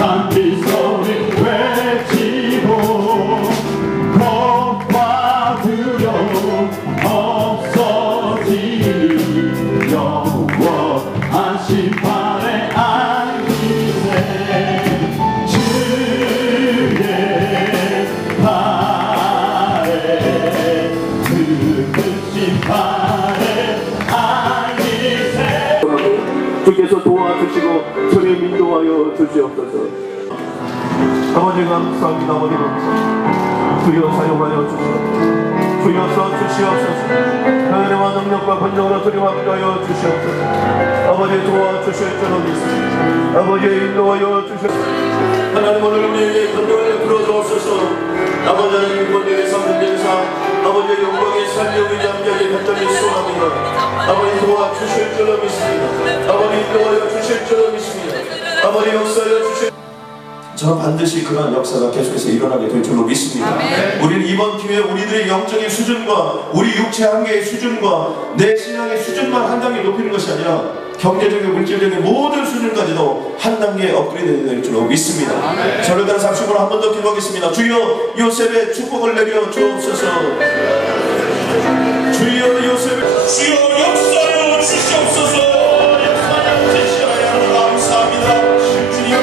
산비 소리 외치고 겁과 두려움 없어지니 영원한 심판의 안기세 주의 발에 그 심판의 안기세 주께서 도와주시고 저를 인도하여 주시옵소서. 아버지 감사합니다. 아버지 감사합니다. 주여 사용하여 주시옵소서. 주여 써주시옵소서. 하나님의 능력과 번영으로 주님 함께하여 주시옵소서. 아버지 도와주실 줄로 믿습니다. 아버지 인도하여 주시옵소서. 하나님 오늘 우리에게 권능을 불어주옵소서. 아버지 하나님 권능의 삼분대사 아버지 영광의 살려의 잠자리 간절히 소원합니다. 아버지 도와주실 줄로 믿습니다. 아버지 인도하여 주실 줄로 믿습니다. 아버지 역사하여 주실 저는 반드시 그런 역사가 계속해서 일어나게 될 줄로 믿습니다. 우리는 이번 기회에 우리들의 영적인 수준과 우리 육체 한계의 수준과 내 신앙의 수준만 한 단계 높이는 것이 아니라 경제적인 물질적인 모든 수준까지도 한 단계 업그레이드 될 줄로 믿습니다. 저를 따라 삼심으로 한 번 더 기도하겠습니다. 주여 요셉의 축복을 내려 주옵소서. 주여 요셉의 주여 역사여 주시옵소서. 역사여 주시옵소서. 감사합니다. 주님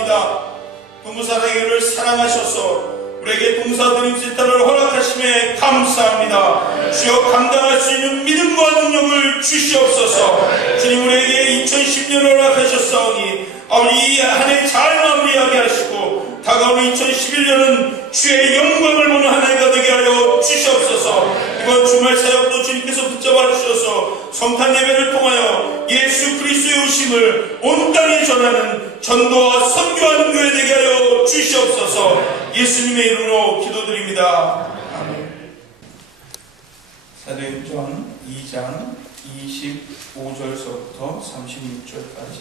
내가 동무사랑이를 사랑하셔서 우리에게 동사드림센터를 허락하심에 감사합니다. 주여 감당할 수 있는 믿음과 능력을 주시옵소서. 주님 우리에게 2010년을 허락하셨사오니 아버지 이 한 해 잘 마무리하게 하시고 다가오는 2011년은 주의 영광을 보는 한 해가 되게 하여 주시옵소서. 이번 주말 사역도 주님께서 붙잡아 주셔서 성탄 예배를 통하여 예수 그리스도의 오심을 온 땅에 전하는 전도와 선교하는 교회 되게 하여 주시옵소서. 예수님의 이름으로 기도드립니다. 아멘. 사도행전 2장 25절서부터 36절까지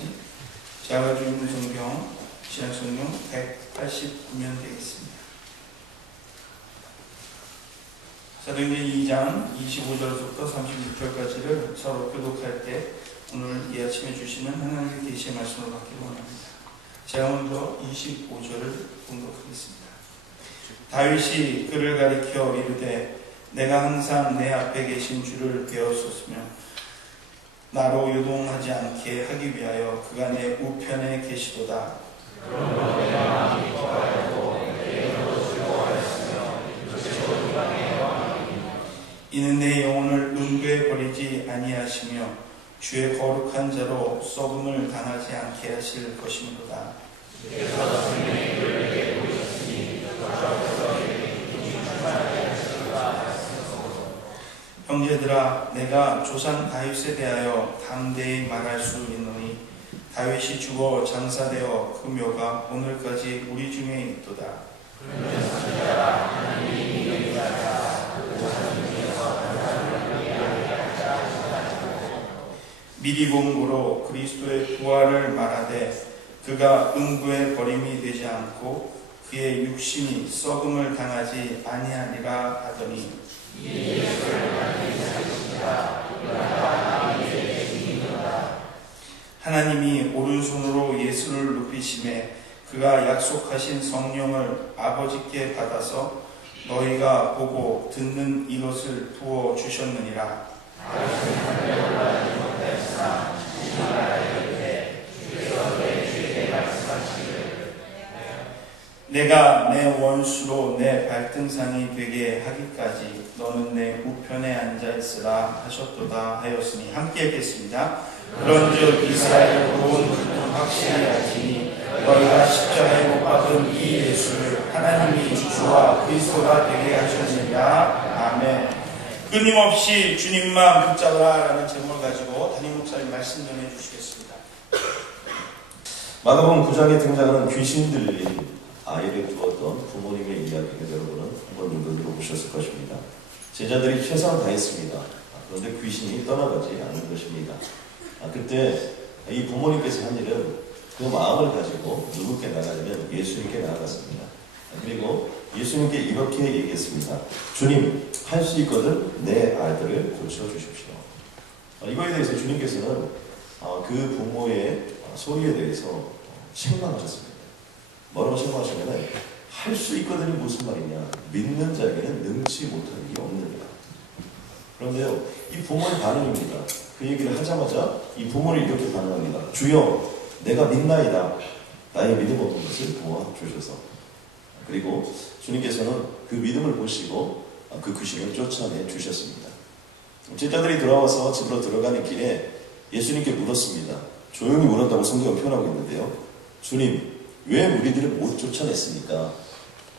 제가 가지고 있는 성경 신약성경 189면 되겠습니다. 사도행전 2장 25절부터 36절까지를 서로 교독할 때 오늘 이 아침에 주시는 하나님의 계시의 말씀을 받기를 원합니다. 제가 먼저 25절을 공독하겠습니다. 다윗이 그를 가리켜 이르되 내가 항상 내 앞에 계신 주를 배웠었으며 나로 요동하지 않게 하기 위하여 그가 내 우편에 계시도다. 이는 내 영혼을 은괴에 버리지 아니하시며 주의 거룩한 자로 썩음을 당하지 않게 하실 것이므로다. 형제들아 내가 조상 다윗에 대하여 담대히 말할 수 있노니 다윗이 죽어 장사되어 그 묘가 오늘까지 우리 중에 있도다. 미리 본고로 그리스도의 부활을 말하되 그가 음부의 버림이 되지 않고 그의 육신이 썩음을 당하지 아니하리라 하더니 하나님이 오른손으로 예수를 높이심에 그가 약속하신 성령을 아버지께 받아서 너희가 보고 듣는 이것을 부어 주셨느니라. 내가 내 원수로 내 발등상이 되게 하기까지 너는 내 우편에 앉아있으라 하셨도다 하였으니 함께 읽겠습니다. 그런즉 이스라엘 온 확실히 알지니 너희가 십자가에 못 박은 이 예수를 하나님이 주와 그리스도가 되게 하셨느니라. 아멘. 끊임없이 주님만 붙잡아라 라는 제목을 가지고 담임 목사님 말씀 전해 주시겠습니다. 마가복음 9장에 등장하는 귀신 들린 아이를 두었던 부모님의 이야기를 여러분은 한 번쯤 들어보셨을 것입니다. 제자들이 최선을 다했습니다. 그런데 귀신이 떠나가지 않는 것입니다. 그때 이 부모님께서 한 일은 그 마음을 가지고 누구께 나가냐면 예수님께 나아갔습니다. 그리고 예수님께 이렇게 얘기했습니다. 주님, 할 수 있거든 내 아이들을 고쳐주십시오. 이거에 대해서 주님께서는 그 부모의 소리에 대해서 책망하셨습니다. 뭐라고 책망하시냐면 할 수 있거든이 무슨 말이냐, 믿는 자에게는 능치 못할 일이 없느니라. 그런데요, 이 부모의 반응입니다. 그 얘기를 하자마자 이 부모는 이렇게 반응합니다. 주여, 내가 믿나이다. 나의 믿음 없는 것을 도와주셔서. 그리고 주님께서는 그 믿음을 보시고 그 귀신을 쫓아내 주셨습니다. 제자들이 돌아와서 집으로 들어가는 길에 예수님께 물었습니다. 조용히 물었다고 성경은 표현하고 있는데요. 주님, 왜 우리들을 못 쫓아냈습니까?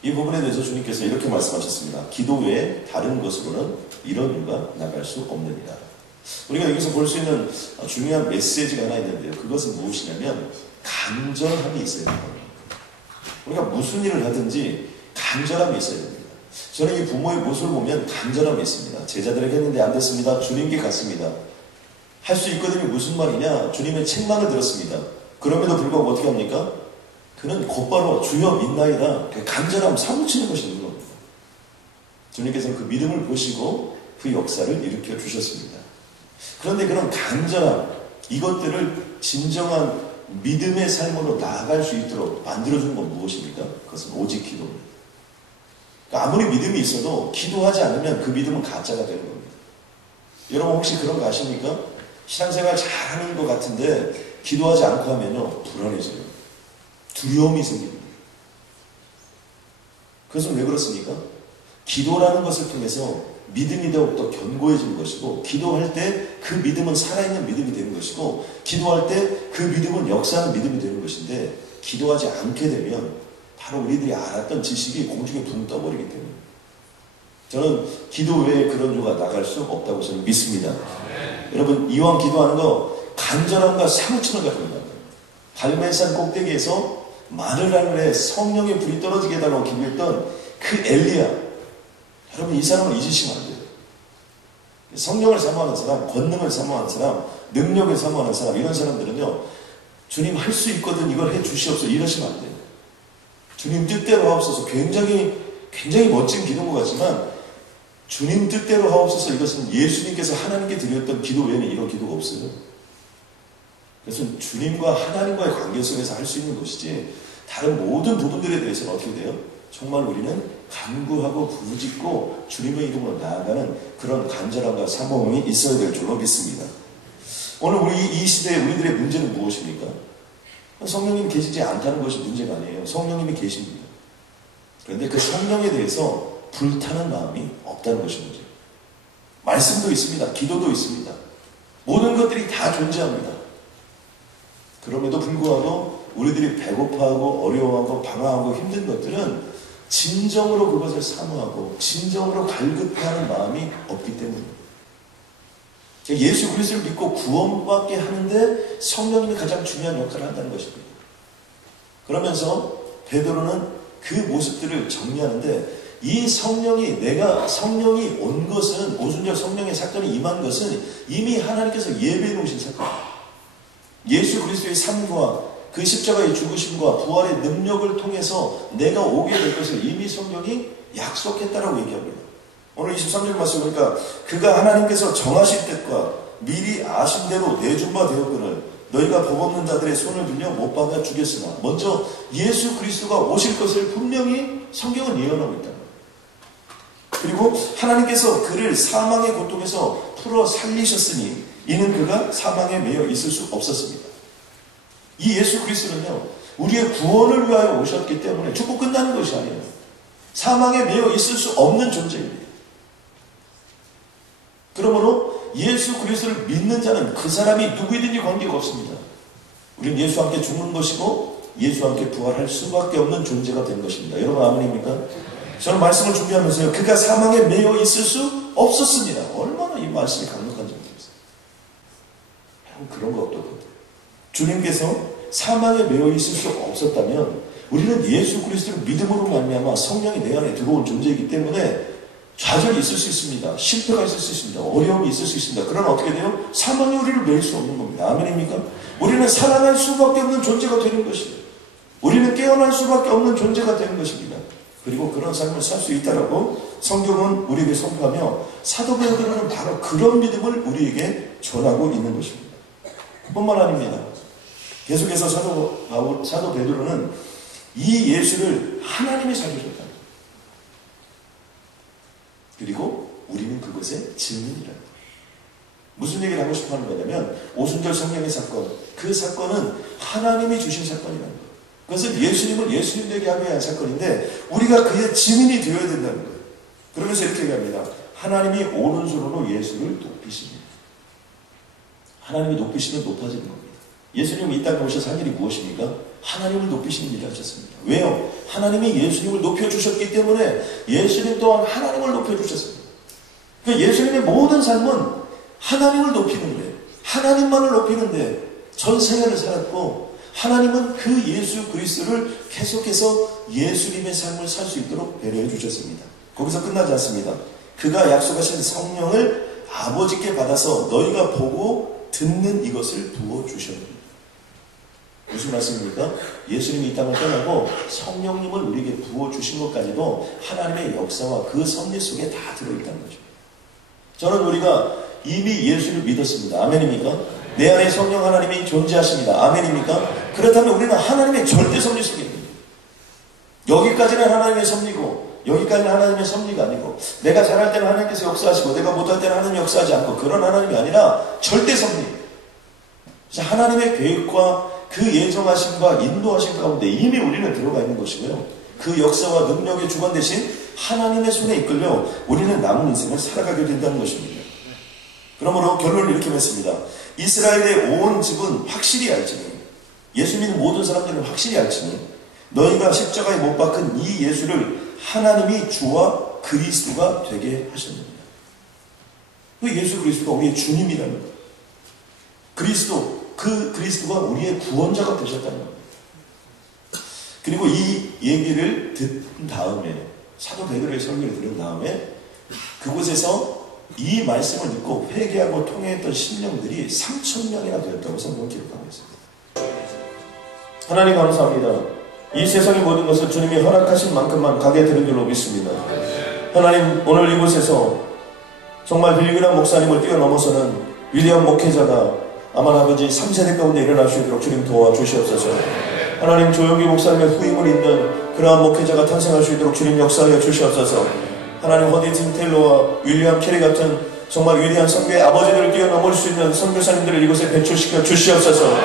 이 부분에 대해서 주님께서 이렇게 말씀하셨습니다. 기도 외에 다른 것으로는 이런 이유가 나갈 수 없느니라. 우리가 여기서 볼 수 있는 중요한 메시지가 하나 있는데요. 그것은 무엇이냐면 간절함이 있어야 됩니다. 우리가 무슨 일을 하든지 간절함이 있어야 됩니다. 저는 이 부모의 모습을 보면 간절함이 있습니다. 제자들에게 했는데 안 됐습니다. 주님께 갔습니다. 할 수 있거든요. 무슨 말이냐? 주님의 책망을 들었습니다. 그럼에도 불구하고 어떻게 합니까? 그는 곧바로 주여 믿나이다. 간절함 사무치는 것이 있는 겁니다. 주님께서는 그 믿음을 보시고 그 역사를 일으켜 주셨습니다. 그런데 그런 간절함, 이것들을 진정한 믿음의 삶으로 나아갈 수 있도록 만들어준 건 무엇입니까? 그것은 오직 기도입니다. 그러니까 아무리 믿음이 있어도 기도하지 않으면 그 믿음은 가짜가 되는 겁니다. 여러분 혹시 그런 거 아십니까? 신앙생활 잘하는 것 같은데 기도하지 않고 하면요 불안해져요. 두려움이 생깁니다. 그것은 왜 그렇습니까? 기도라는 것을 통해서 믿음이 더욱더 견고해지는 것이고, 기도할 때 그 믿음은 살아있는 믿음이 되는 것이고, 기도할 때 그 믿음은 역사하는 믿음이 되는 것인데, 기도하지 않게 되면 바로 우리들이 알았던 지식이 공중에 붕 떠버리기 때문에 저는 기도 외에 그런 조가 나갈 수 없다고 저는 믿습니다. 여러분 이왕 기도하는 거 간절함과 사무치는 거 합니다. 갈멜산 꼭대기에서 마늘하늘에 성령의 불이 떨어지게 해달라고 기도했던 그 엘리야, 여러분 이 사람을 잊으시면 안 돼요. 성령을 사모하는 사람, 권능을 사모하는 사람, 능력을 사모하는 사람, 이런 사람들은요 주님 할 수 있거든 이걸 해 주시옵소서 이러시면 안 돼요. 주님 뜻대로 하옵소서, 굉장히 멋진 기도인 것 같지만 주님 뜻대로 하옵소서, 이것은 예수님께서 하나님께 드렸던 기도 외에는 이런 기도가 없어요. 그래서 주님과 하나님과의 관계 속에서 할 수 있는 것이지, 다른 모든 부분들에 대해서는 어떻게 돼요? 정말 우리는 간구하고 부르짖고 주님의 이름으로 나아가는 그런 간절함과 사모함이 있어야 될 줄로 믿습니다. 오늘 우리 이 시대에 우리들의 문제는 무엇입니까? 성령님이 계시지 않다는 것이 문제가 아니에요. 성령님이 계십니다. 그런데 그 성령에 대해서 불타는 마음이 없다는 것이 문제예요. 말씀도 있습니다. 기도도 있습니다. 모든 것들이 다 존재합니다. 그럼에도 불구하고 우리들이 배고파하고 어려워하고 방황하고 힘든 것들은 진정으로 그것을 사모하고 진정으로 갈급해하는 마음이 없기 때문입니다. 예수 그리스도를 믿고 구원받게 하는데 성령님이 가장 중요한 역할을 한다는 것입니다. 그러면서 베드로는 그 모습들을 정리하는데, 이 성령이 온 것은, 오순절 성령의 사건이 임한 것은 이미 하나님께서 예배해 놓으신 사건입니다. 예수 그리스도의 삶과 그 십자가의 죽으심과 부활의 능력을 통해서 내가 오게 될 것을 이미 성령이 약속했다라고 얘기합니다. 오늘 23절 말씀 보니까 그가 하나님께서 정하신 뜻과 미리 아신 대로 내준 바 되었거늘 너희가 복 없는 자들의 손을 빌려 못 박아 죽였으나, 먼저 예수 그리스도가 오실 것을 분명히 성경은 예언하고 있다. 그리고 하나님께서 그를 사망의 고통에서 풀어 살리셨으니 이는 그가 사망에 매여 있을 수 없었습니다. 이 예수 그리스도는요 우리의 구원을 위하여 오셨기 때문에 죽고 끝나는 것이 아니에요. 사망에 매여 있을 수 없는 존재입니다. 그러므로 예수 그리스도를 믿는 자는 그 사람이 누구이든지 관계가 없습니다. 우리는 예수와 함께 죽는 것이고 예수와 함께 부활할 수밖에 없는 존재가 된 것입니다. 여러분 아멘입니까? 저는 말씀을 준비하면서요, 그가 사망에 매여 있을 수 없었습니다. 얼마나 이 말씀이 강력한지 모르겠어요. 그런 거 없더라고요. 주님께서 사망에 매여 있을 수 없었다면 우리는 예수 그리스도를 믿음으로 말미암아 성령이 내 안에 들어온 존재이기 때문에 좌절이 있을 수 있습니다. 실패가 있을 수 있습니다. 어려움이 있을 수 있습니다. 그러나 어떻게 돼요? 사망이 우리를 매일 수 없는 겁니다. 아멘입니까? 우리는 살아날 수밖에 없는 존재가 되는 것입니다. 우리는 깨어날 수밖에 없는 존재가 되는 것입니다. 그리고 그런 삶을 살 수 있다라고 성경은 우리에게 선포하며 사도 베드로는 바로 그런 믿음을 우리에게 전하고 있는 것입니다. 뿐만 아닙니다. 계속해서 사도 베드로는 이 예수를 하나님이 살려줬다. 그리고 우리는 그것의 증인이라는 거예요. 무슨 얘기를 하고 싶어 하는 거냐면 오순절 성령의 사건, 그 사건은 하나님이 주신 사건이라는 거예요. 그것은 예수님을 예수님 되게 하기 위한 사건인데 우리가 그의 증인이 되어야 된다는 거예요. 그러면서 이렇게 얘기합니다. 하나님이 오른손으로 예수를 높이십니다. 하나님이 높이시면 높아지는 겁니다. 예수님이 이 땅에 오셔서 한 일이 무엇입니까? 하나님을 높이시는 일을 하셨습니다. 왜요? 하나님이 예수님을 높여주셨기 때문에 예수님 또한 하나님을 높여주셨습니다. 그러니까 예수님의 모든 삶은 하나님을 높이는데, 하나님만을 높이는데 전 생애를 살았고, 하나님은 그 예수 그리스도를 계속해서 예수님의 삶을 살 수 있도록 배려해 주셨습니다. 거기서 끝나지 않습니다. 그가 약속하신 성령을 아버지께 받아서 너희가 보고 듣는 이것을 부어주셨습니다. 무슨 말씀입니까? 예수님이 이 땅을 떠나고 성령님을 우리에게 부어주신 것까지도 하나님의 역사와 그 섭리 속에 다 들어있다는 거죠. 저는 우리가 이미 예수를 믿었습니다. 아멘입니까? 내 안에 성령 하나님이 존재하십니다. 아멘입니까? 그렇다면 우리는 하나님의 절대 섭리 속에 있습니다. 여기까지는 하나님의 섭리고 여기까지는 하나님의 섭리가 아니고 내가 잘할 때는 하나님께서 역사하시고 내가 못할 때는 하나님이 역사하지 않고 그런 하나님이 아니라 절대 섭리. 하나님의 계획과 그 예정하심과 인도하심 가운데 이미 우리는 들어가 있는 것이고요. 그 역사와 능력의 주관 대신 하나님의 손에 이끌려 우리는 남은 인생을 살아가게 된다는 것입니다. 그러므로 결론을 이렇게 맺습니다. 이스라엘의 온 집은 확실히 알지니, 예수 믿는 모든 사람들은 확실히 알지니 너희가 십자가에 못 박은 이 예수를 하나님이 주와 그리스도가 되게 하셨느니라. 그 예수 그리스도가 우리의 주님이라는 거예요. 그 그리스도가 우리의 구원자가 되셨다는 겁니다. 그리고 이 얘기를 듣는 다음에, 사도 베드로의 설교를 들은 다음에 그곳에서 이 말씀을 듣고 회개하고 통회했던 심령들이 3,000명이나 되었다고 성경은 기록하고 있습니다. 하나님 감사합니다. 이 세상의 모든 것을 주님이 허락하신 만큼만 가게 되는 줄로 믿습니다. 하나님, 오늘 이곳에서 정말 빌리그람 목사님을 뛰어넘어서는 윌리엄 목회자가 아마 아버지 3세대 가운데 일어날 수 있도록 주님 도와주시옵소서. 하나님, 조용기 목사님의 후임을 잇는 그러한 목회자가 탄생할 수 있도록 주님 역사하여 주시옵소서. 하나님, 허디슨 테일러와 윌리엄 캐리 같은 정말 위대한 선교의 아버지들을 뛰어넘을 수 있는 선교사님들을 이곳에 배출시켜 주시옵소서.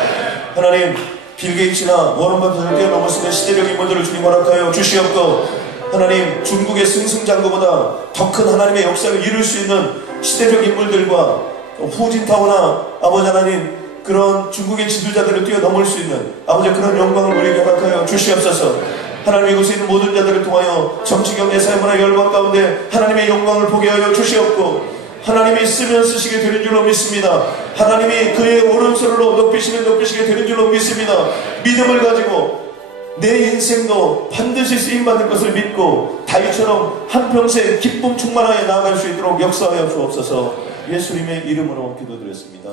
하나님, 빌 게이츠나 워런 버핏을 뛰어넘을 수 있는 시대적 인물들을 주님 허락하여 주시옵고, 하나님, 중국의 승승장구보다 더 큰 하나님의 역사를 이룰 수 있는 시대적 인물들과 후진타오나 아버지 하나님, 그런 중국의 지도자들을 뛰어넘을 수 있는 아버지 그런 영광을 우리에게 허락하여 주시옵소서. 하나님, 이곳에 있는 모든 자들을 통하여 정치, 경제, 사회문화, 열방 가운데 하나님의 영광을 보게 하여 주시옵고, 하나님이 쓰면 쓰시게 되는 줄로 믿습니다. 하나님이 그의 오른손으로 높이시면 높이시게 되는 줄로 믿습니다. 믿음을 가지고 내 인생도 반드시 쓰임받을 것을 믿고 다윗처럼 한평생 기쁨 충만하여 나아갈 수 있도록 역사하여 주옵소서. 예수님의 이름으로 기도드렸습니다.